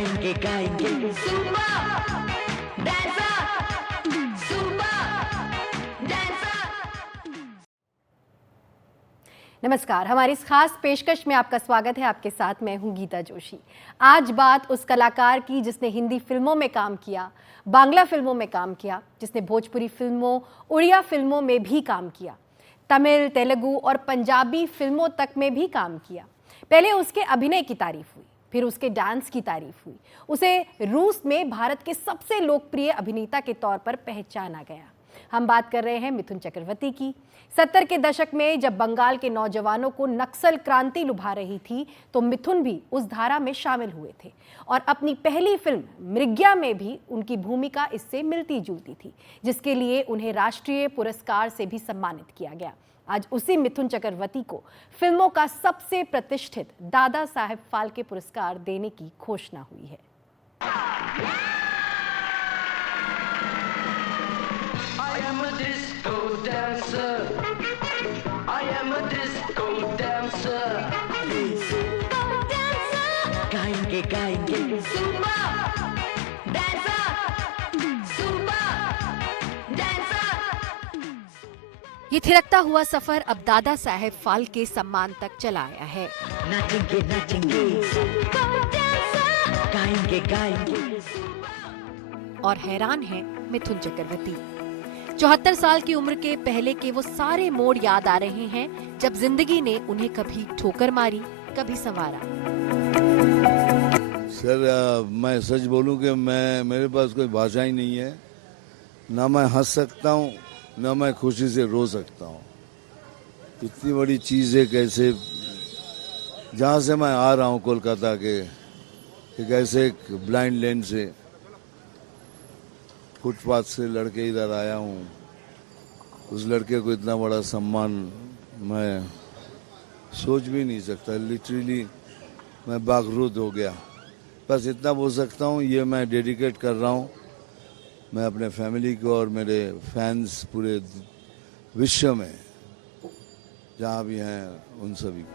गाएंगे गाएंगे नमस्कार, हमारी इस खास पेशकश में आपका स्वागत है। आपके साथ मैं हूं गीता जोशी। आज बात उस कलाकार की जिसने हिंदी फिल्मों में काम किया, बांग्ला फिल्मों में काम किया, जिसने भोजपुरी फिल्मों, उड़िया फिल्मों में भी काम किया, तमिल, तेलुगु और पंजाबी फिल्मों तक में भी काम किया। पहले उसके अभिनय की तारीफ हुई, फिर उसके डांस की तारीफ हुई। उसे रूस में भारत के सबसे लोकप्रिय अभिनेता के तौर पर पहचाना गया। हम बात कर रहे हैं मिथुन चक्रवर्ती की। 70 के दशक में जब बंगाल के नौजवानों को नक्सल क्रांति लुभा रही थी, तो मिथुन भी उस धारा में शामिल हुए थे और अपनी पहली फिल्म मृग्या में भी उनकी भूमिका इससे मिलती जुलती थी, जिसके लिए उन्हें राष्ट्रीय पुरस्कार से भी सम्मानित किया गया। आज उसी मिथुन चक्रवर्ती को फिल्मों का सबसे प्रतिष्ठित दादा साहेब फाल्के पुरस्कार देने की घोषणा हुई है। गाएंगे गाएंगे ये थिरकता हुआ सफर अब दादा साहेब फाल्के सम्मान तक चला आया है। नाचेंगे नाचेंगे गाएंगे गाएंगे। और हैरान है मिथुन चक्रवर्ती। 74 साल की उम्र के पहले के वो सारे मोड़ याद आ रहे हैं जब जिंदगी ने उन्हें कभी ठोकर मारी, कभी संवारा। सर, मैं सच बोलूं कि मेरे पास कोई भाषा ही नहीं है। ना मैं हंस सकता हूं, ना मैं खुशी से रो सकता हूं। इतनी बड़ी चीज़ है, कैसे जहां से मैं आ रहा हूं कोलकाता के एक ऐसे एक ब्लाइंड लेन से, फुटपाथ से लड़के इधर आया हूँ। उस लड़के को इतना बड़ा सम्मान मैं सोच भी नहीं सकता। लिटरली मैं बागरूद हो गया। बस इतना बोल सकता हूँ, ये मैं डेडिकेट कर रहा हूँ मैं अपने फैमिली को और मेरे फैंस पूरे विश्व में जहाँ भी हैं उन सभी को।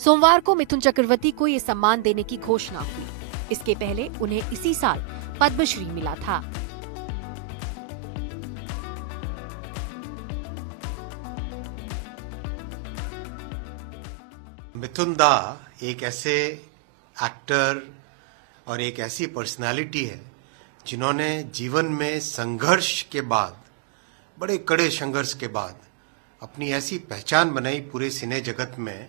सोमवार को मिथुन चक्रवर्ती को ये सम्मान देने की घोषणा हुई। इसके पहले उन्हें इसी साल पद्मश्री मिला था। मिथुन दा एक ऐसे एक्टर और एक ऐसी पर्सनालिटी है जिन्होंने जीवन में संघर्ष के बाद, बड़े कड़े संघर्ष के बाद अपनी ऐसी पहचान बनाई पूरे सिने जगत में,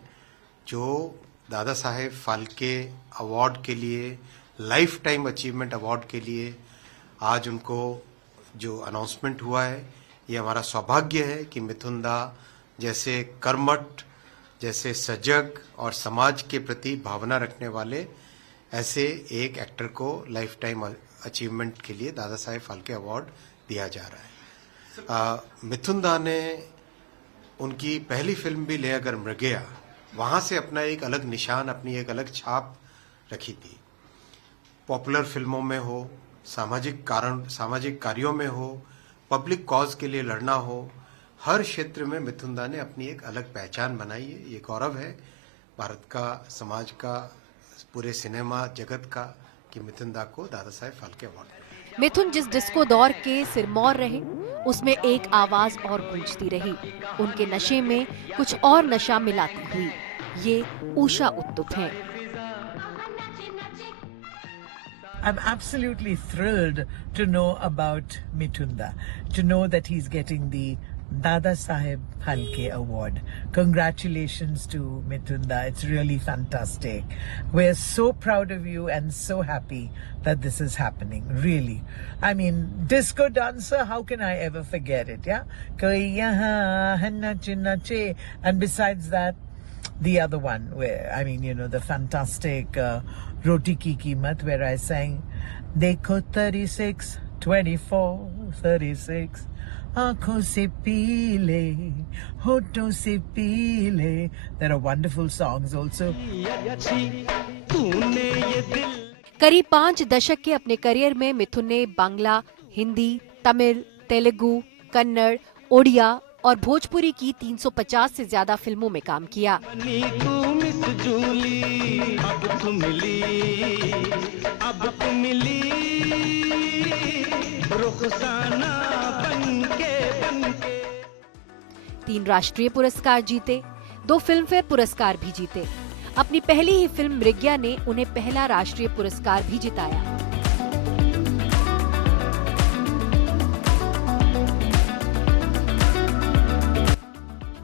जो दादा साहेब फाल्के अवार्ड के लिए, लाइफ टाइम अचीवमेंट अवार्ड के लिए आज उनको जो अनाउंसमेंट हुआ है, ये हमारा सौभाग्य है कि मिथुन दा जैसे कर्मठ, जैसे सजग और समाज के प्रति भावना रखने वाले ऐसे एक एक्टर को लाइफ टाइम अचीवमेंट के लिए दादा साहेब फाल्के अवार्ड दिया जा रहा है। मिथुन दा ने उनकी पहली फिल्म भी ले अगर मृग्या, वहाँ से अपना एक अलग निशान, अपनी एक अलग छाप रखी थी। पॉपुलर फिल्मों में हो, सामाजिक कार्यों में हो, पब्लिक कॉज के लिए लड़ना हो, हर क्षेत्र में मिथुन दा ने अपनी एक अलग पहचान बनाई है। ये गौरव है भारत का, समाज का, पूरे सिनेमा जगत का कि मिथुन दा को दादा साहेब फाल्के अवार्ड। मिथुन जिस डिस्को दौर के सिरमौर रहे, उसमें एक आवाज और गूंजती रही। उनके नशे में कुछ और नशा मिलाती हुई। ये उषा उत्तुप हैं। I'm absolutely thrilled to know about Mithun Da, to know that he's getting the Dada Saheb Phalke Award. Congratulations to Mithun Da. It's really fantastic. We're so proud of you and so happy that this is happening. Really. I mean, disco dancer, how can I ever forget it? Yeah? Koi yahan hai nache nache. And besides that, the other one where, I mean, you know, the fantastic Roti Ki Keemat, where I sang Dekho 36, 24, 36 आँखों से पीले, होठों से पीले. There are wonderful songs also. करीब 5 दशक के अपने करियर में मिथुन ने बांग्ला, हिंदी, तमिल, तेलुगु, कन्नड़, ओडिया और भोजपुरी की 350 से ज्यादा फिल्मों में काम किया। तीन राष्ट्रीय पुरस्कार जीते, 2 फिल्मफेयर पुरस्कार भी जीते। अपनी पहली ही फिल्म मृग्या ने उन्हें पहला राष्ट्रीय पुरस्कार भी जिताया।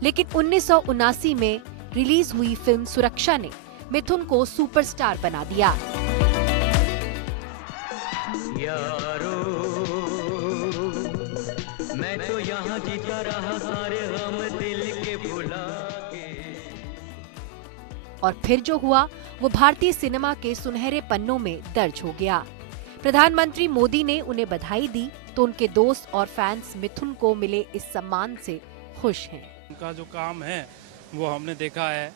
लेकिन 1979 में रिलीज हुई फिल्म सुरक्षा ने मिथुन को सुपरस्टार बना दिया। यारो मैं तो यहाँ जीता रहा सारे गम दिल के भुला के। और फिर जो हुआ वो भारतीय सिनेमा के सुनहरे पन्नों में दर्ज हो गया। प्रधानमंत्री मोदी ने उन्हें बधाई दी तो उनके दोस्त और फैंस मिथुन को मिले इस सम्मान से खुश हैं। उनका जो काम है वो हमने देखा है।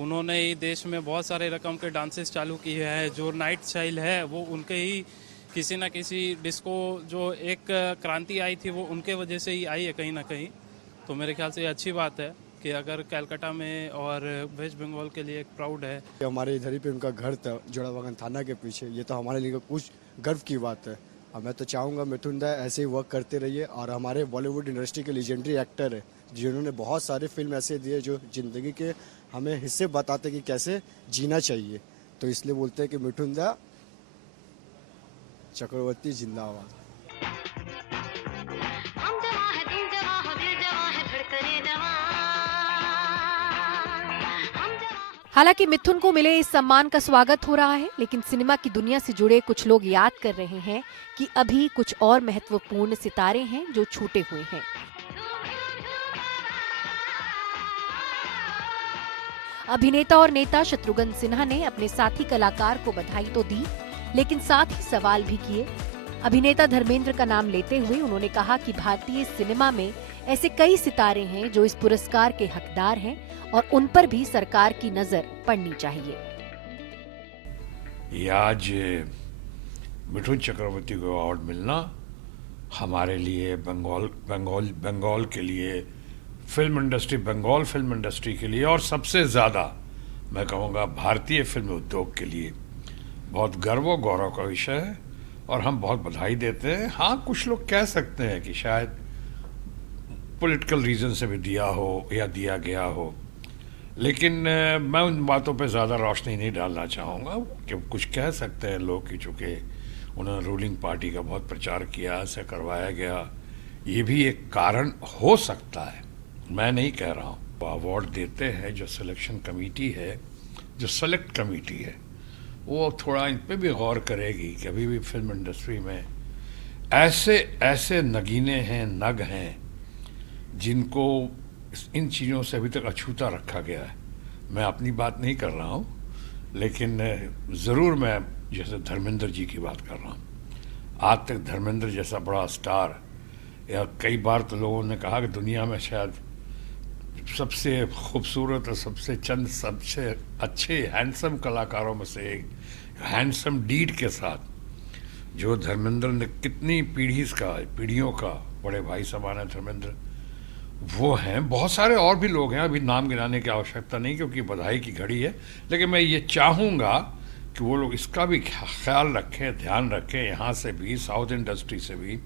उन्होंने ही देश में बहुत सारे रकम के डांसेस चालू किए हैं। जो नाइट स्टाइल है वो उनके ही किसी ना किसी डिस्को जो एक क्रांति आई थी वो उनके वजह से ही आई है कहीं ना कहीं। तो मेरे ख्याल से ये अच्छी बात है कि अगर कलकत्ता में और वेस्ट बंगाल के लिए एक प्राउड है। हमारे इधर ही पे उनका घर था जोड़ाबागान थाना के पीछे। ये तो हमारे लिए कुछ गर्व की बात है। और मैं तो चाहूँगा मिथुन दा ऐसे ही वर्क करते रहिए। और हमारे बॉलीवुड इंडस्ट्री के लेजेंडरी एक्टर है जिन्होंने बहुत सारे फिल्म ऐसे दिए जो ज़िंदगी के हमें हिस्से बताते कि कैसे जीना चाहिए। तो इसलिए बोलते हैं कि मिथुन दा चक्रवर्ती जिंदाबाद। हालांकि मिथुन को मिले इस सम्मान का स्वागत हो रहा है, लेकिन सिनेमा की दुनिया से जुड़े कुछ लोग याद कर रहे हैं कि अभी कुछ और महत्वपूर्ण सितारे हैं जो छूटे हुए हैं। अभिनेता और नेता शत्रुघ्न सिन्हा ने अपने साथी कलाकार को बधाई तो दी, लेकिन साथ ही सवाल भी किए। अभिनेता धर्मेंद्र का नाम लेते हुए उन्होंने कहा कि भारतीय सिनेमा में ऐसे कई सितारे हैं जो इस पुरस्कार के हकदार हैं और उन पर भी सरकार की नजर पड़नी चाहिए। ये आज मिथुन चक्रवर्ती को अवार्ड मिलना हमारे लिए बंगाल के लिए film industry, Bengal film industry के लिए और सबसे ज़्यादा मैं कहूँगा भारतीय फिल्म उद्योग के लिए बहुत गर्व और गौरव का विषय है और हम बहुत बधाई देते हैं। हाँ, कुछ लोग कह सकते हैं कि शायद पॉलिटिकल रीज़न से भी दिया हो या दिया गया हो, लेकिन मैं उन बातों पे ज़्यादा रोशनी नहीं डालना चाहूँगा कि कुछ कह सकते हैं लोग कि चूँकि उन्होंने रूलिंग पार्टी का बहुत प्रचार किया, ऐसे करवाया गया, ये भी एक कारण हो सकता है। मैं नहीं कह रहा हूँ। वो अवार्ड देते हैं जो सिलेक्शन कमेटी है, जो सेलेक्ट कमेटी है, वो थोड़ा इन पे भी गौर करेगी कि अभी भी फिल्म इंडस्ट्री में ऐसे नगीने हैं, नग हैं जिनको इन चीज़ों से अभी तक अछूता रखा गया है। मैं अपनी बात नहीं कर रहा हूँ, लेकिन ज़रूर मैं जैसे धर्मेंद्र जी की बात कर रहा हूँ। आज तक धर्मेंद्र जैसा बड़ा स्टार, या कई बार तो लोगों ने कहा कि दुनिया में शायद सबसे खूबसूरत और सबसे अच्छे हैंडसम कलाकारों में से एक, हैंडसम डीड के साथ जो धर्मेंद्र ने कितनी पीढ़ियों का बड़े भाई समान है धर्मेंद्र, वो हैं। बहुत सारे और भी लोग हैं, अभी नाम गिनाने की आवश्यकता नहीं क्योंकि बधाई की घड़ी है, लेकिन मैं ये चाहूँगा कि वो लोग इसका भी ख्याल रखें, ध्यान रखें। यहाँ से भी, साउथ इंडस्ट्री से भी,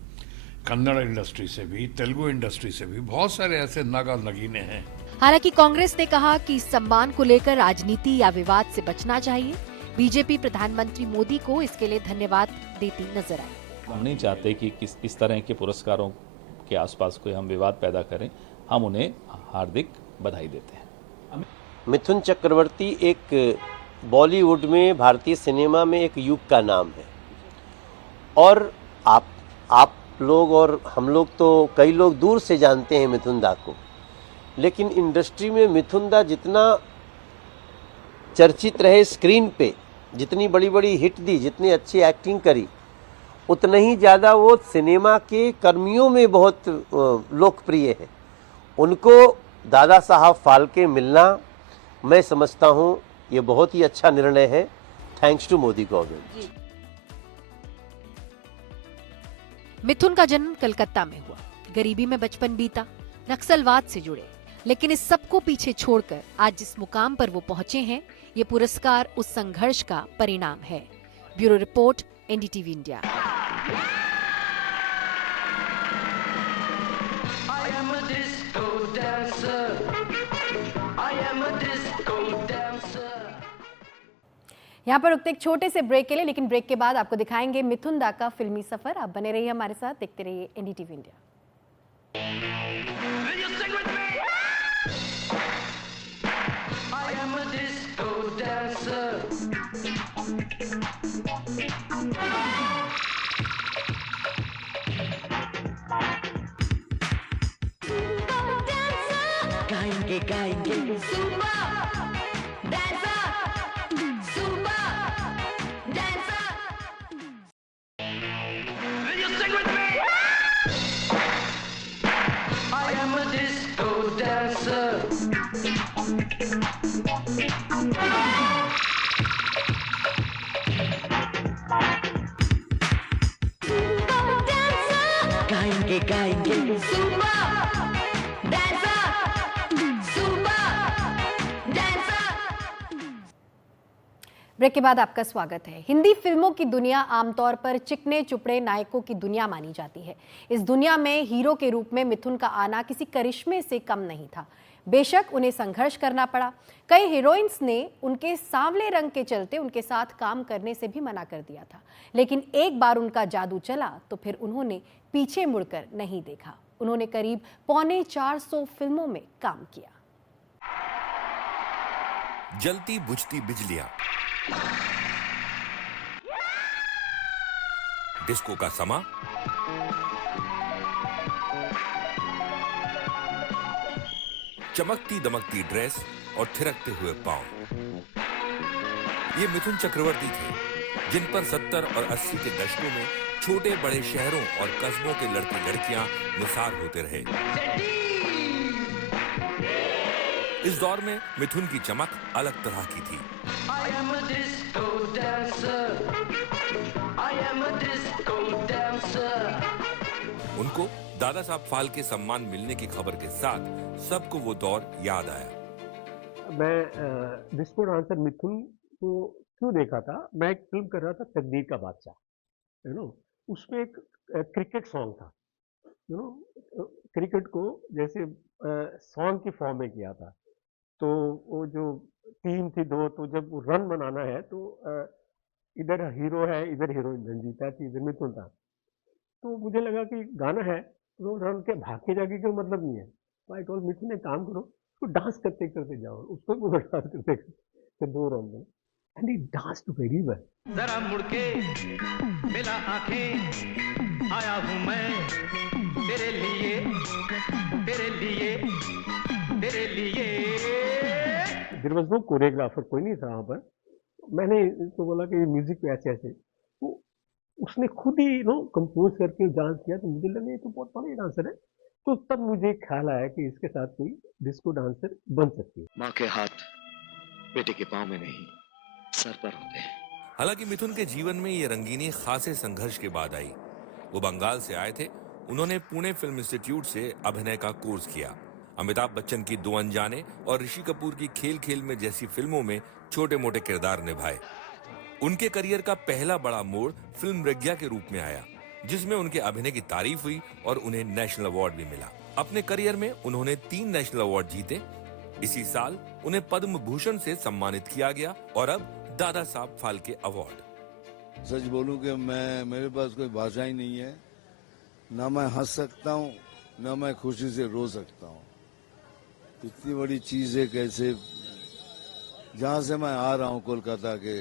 कन्नड़ इंडस्ट्री से भी, तेलुगु इंडस्ट्री से भी बहुत सारे ऐसे नग और नगीने हैं। हालांकि कांग्रेस ने कहा कि इस सम्मान को लेकर राजनीति या विवाद से बचना चाहिए। बीजेपी प्रधानमंत्री मोदी को इसके लिए धन्यवाद देती नजर आई। हम नहीं चाहते कि इस तरह के पुरस्कारों के आसपास कोई हम विवाद पैदा करें। हम उन्हें हार्दिक बधाई देते हैं। मिथुन चक्रवर्ती एक बॉलीवुड में, भारतीय सिनेमा में एक युग का नाम है और आप लोग और हम लोग तो कई लोग दूर से जानते हैं मिथुन दा को, लेकिन इंडस्ट्री में मिथुन दा जितना चर्चित रहे स्क्रीन पे, जितनी बड़ी बड़ी हिट दी, जितनी अच्छी एक्टिंग करी, उतना ही ज़्यादा वो सिनेमा के कर्मियों में बहुत लोकप्रिय है। उनको दादा साहब फाल्के मिलना, मैं समझता हूँ ये बहुत ही अच्छा निर्णय है। Thanks to Modi government. Mithun का जन्म कलकत्ता में हुआ। गरीबी में बचपन बीता। नक्सलवाद से जुड़े, लेकिन इस सबको पीछे छोड़कर आज जिस मुकाम पर वो पहुंचे हैं, ये पुरस्कार उस संघर्ष का परिणाम है। Bureau report, NDTV India. यहाँ पर रुकते एक छोटे से ब्रेक के लिए, लेकिन ब्रेक के बाद आपको दिखाएंगे मिथुन दा का फिल्मी सफर। आप बने रहिए हमारे साथ, देखते रहिए एनडीटीवी इंडिया। गाएंगे Zumba dancer, Zumba dancer. Will you sing with me? I am a disco dancer. गाएंगे Zumba dancer, Zumba dancer. Break के बाद आपका स्वागत है। हिंदी फिल्मों की दुनिया आमतौर पर चिकने चुपड़े नायकों की दुनिया मानी जाती है। इस दुनिया में हीरो के रूप में मिथुन का आना किसी करिश्मे से कम नहीं था। बेशक उन्हें संघर्ष करना पड़ा। कई हीरोइंस ने उनके सांवले रंग के चलते उनके साथ काम करने से भी मना कर दिया था, लेकिन एक बार उनका जादू चला तो फिर उन्होंने पीछे मुड़कर नहीं देखा। उन्होंने करीब 450 फिल्मों में काम किया। जलती बुझती बिजलियां, डिस्को का समा, चमकती दमकती ड्रेस और थिरकते हुए पांव। ये मिथुन चक्रवर्ती थे, जिन पर 70 और 80 के दशकों में छोटे बड़े शहरों और कस्बों के लड़के लड़कियां निसार होते रहे। इस दौर में मिथुन की चमक अलग तरह की थी। उनको दादा साहब फाल्के सम्मान मिलने की खबर के साथ सबको वो दौर याद आया। मैं डिस्को डांसर मिथुन को क्यों देखा था? मैं एक फिल्म कर रहा था, तकदीर का बादशाह, यू नो, उसमें एक क्रिकेट सॉन्ग था, यू नो, क्रिकेट को जैसे सॉन्ग की फॉर्म में किया था। तो वो जो टीम थी दो, तो जब वो रन बनाना है तो इधर हीरो है, इधर हीरोइन रंजीता थी, इधर मिथुन था। तो मुझे लगा कि गाना है तो रन के भाग के जाके कोई मतलब नहीं है। तो आई टोल्ड मिथुन, एक काम करो, तो डांस करते करते जाओ, उसको बोलो डांस करते करते 2 रन में। And he danced very well. जरा मुड़के मिला आंखें, आया हूं मैं तेरे लिए, तेरे लिए, तेरे लिए। देयर वाज नो कोरियोग्राफर, कोई नहीं था वहाँ पर। मैंने इसको बोला कि म्यूजिक पे ऐसे ऐसे, तो उसने खुद ही कंपोज करके डांस किया। तो मुझे लगा ये तो बहुत बड़ा डांसर है। तो तब मुझे ख्याल आया कि इसके साथ कोई डिस्को डांसर बन सकती है। माँ के हाथ बेटे के पाँव में नहीं, सर पर होते हैं। हालांकि मिथुन के जीवन में ये रंगीनी खासे संघर्ष के बाद आई। वो बंगाल से आए थे। उन्होंने पुणे फिल्म इंस्टीट्यूट से अभिनय का कोर्स किया। अमिताभ बच्चन की 2 अनजाने और ऋषि कपूर की खेल खेल में जैसी फिल्मों में छोटे मोटे किरदार निभाए। उनके करियर का पहला बड़ा मोड़ फिल्म प्रज्ञा के रूप में आया, जिसमें उनके अभिनय की तारीफ हुई और उन्हें नेशनल अवार्ड भी मिला। अपने करियर में उन्होंने 3 नेशनल अवार्ड जीते। इसी साल उन्हें पद्म भूषण से सम्मानित किया गया और अब दादा साहब फाल्के अवार्ड। सच बोलूं कि मेरे पास कोई भाषा ही नहीं है। ना मैं हंस सकता हूं, ना मैं खुशी से रो सकता हूं। इतनी बड़ी चीज है, कैसे जहां से मैं आ रहा हूं कोलकाता के,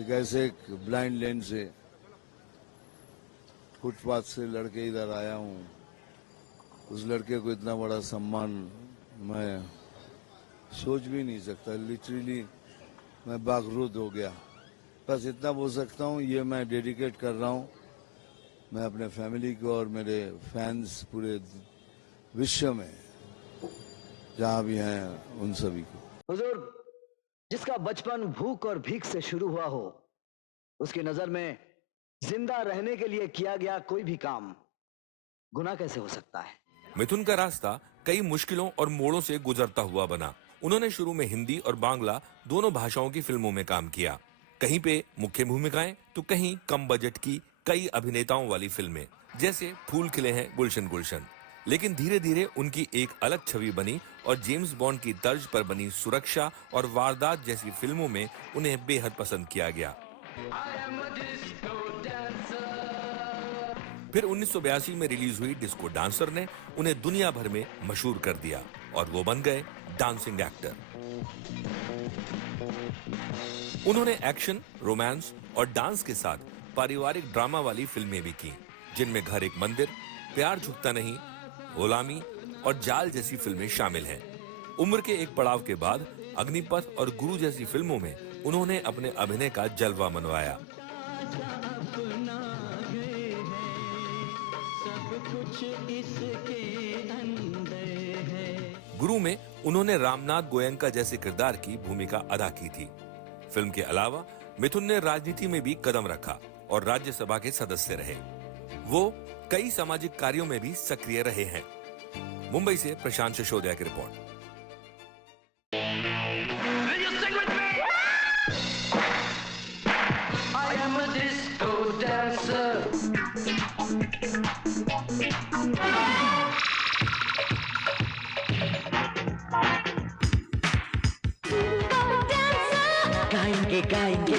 एक ऐसे एक ब्लाइंड लेन से, फुटपाथ से लड़के इधर आया हूं। उस लड़के को इतना बड़ा सम्मान मैं सोच भी नहीं सकता। लिटरली मैं बागरूद हो गया। बस इतना बोल सकता हूँ, ये मैं डेडिकेट कर रहा हूँ मैं अपने फैमिली को और मेरे फैंस पूरे विश्व में जहाँ भी हैं उन सभी को। हुजूर, जिसका बचपन भूख और भीख से शुरू हुआ हो, उसकी नजर में जिंदा रहने के लिए किया गया कोई भी काम गुनाह कैसे हो सकता है? मिथुन का रास्ता कई मुश्किलों और मोड़ों से गुजरता हुआ बना। उन्होंने शुरू में हिंदी और बांग्ला दोनों भाषाओं की फिल्मों में काम किया, कहीं पे मुख्य भूमिकाएं तो कहीं कम बजट की कई अभिनेताओं वाली फिल्में, जैसे फूल खिले हैं गुलशन गुलशन। लेकिन धीरे धीरे उनकी एक अलग छवि बनी और जेम्स बॉन्ड की तर्ज पर बनी सुरक्षा और वारदात जैसी फिल्मों में उन्हें बेहद पसंद किया गया। फिर 1982 में रिलीज हुई डिस्को डांसर ने उन्हें दुनिया भर में मशहूर कर दिया और वो बन गए डांसिंग एक्टर। उन्होंने एक्शन, रोमांस और डांस के साथ पारिवारिक ड्रामा वाली फिल्में भी की, जिनमें घर एक मंदिर, प्यार झुकता नहीं, गुलामी और जाल जैसी फिल्में शामिल हैं। उम्र के एक पड़ाव के बाद अग्निपथ और गुरु जैसी फिल्मों में उन्होंने अपने अभिनय का जलवा मनवाया। गुरु में उन्होंने रामनाथ गोयंका जैसे किरदार की भूमिका अदा की थी। फिल्म के अलावा मिथुन ने राजनीति में भी कदम रखा और राज्यसभा के सदस्य रहे। वो कई सामाजिक कार्यों में भी सक्रिय रहे हैं। मुंबई से प्रशांत सिसोदिया की रिपोर्ट। गाएंगे गाएंगे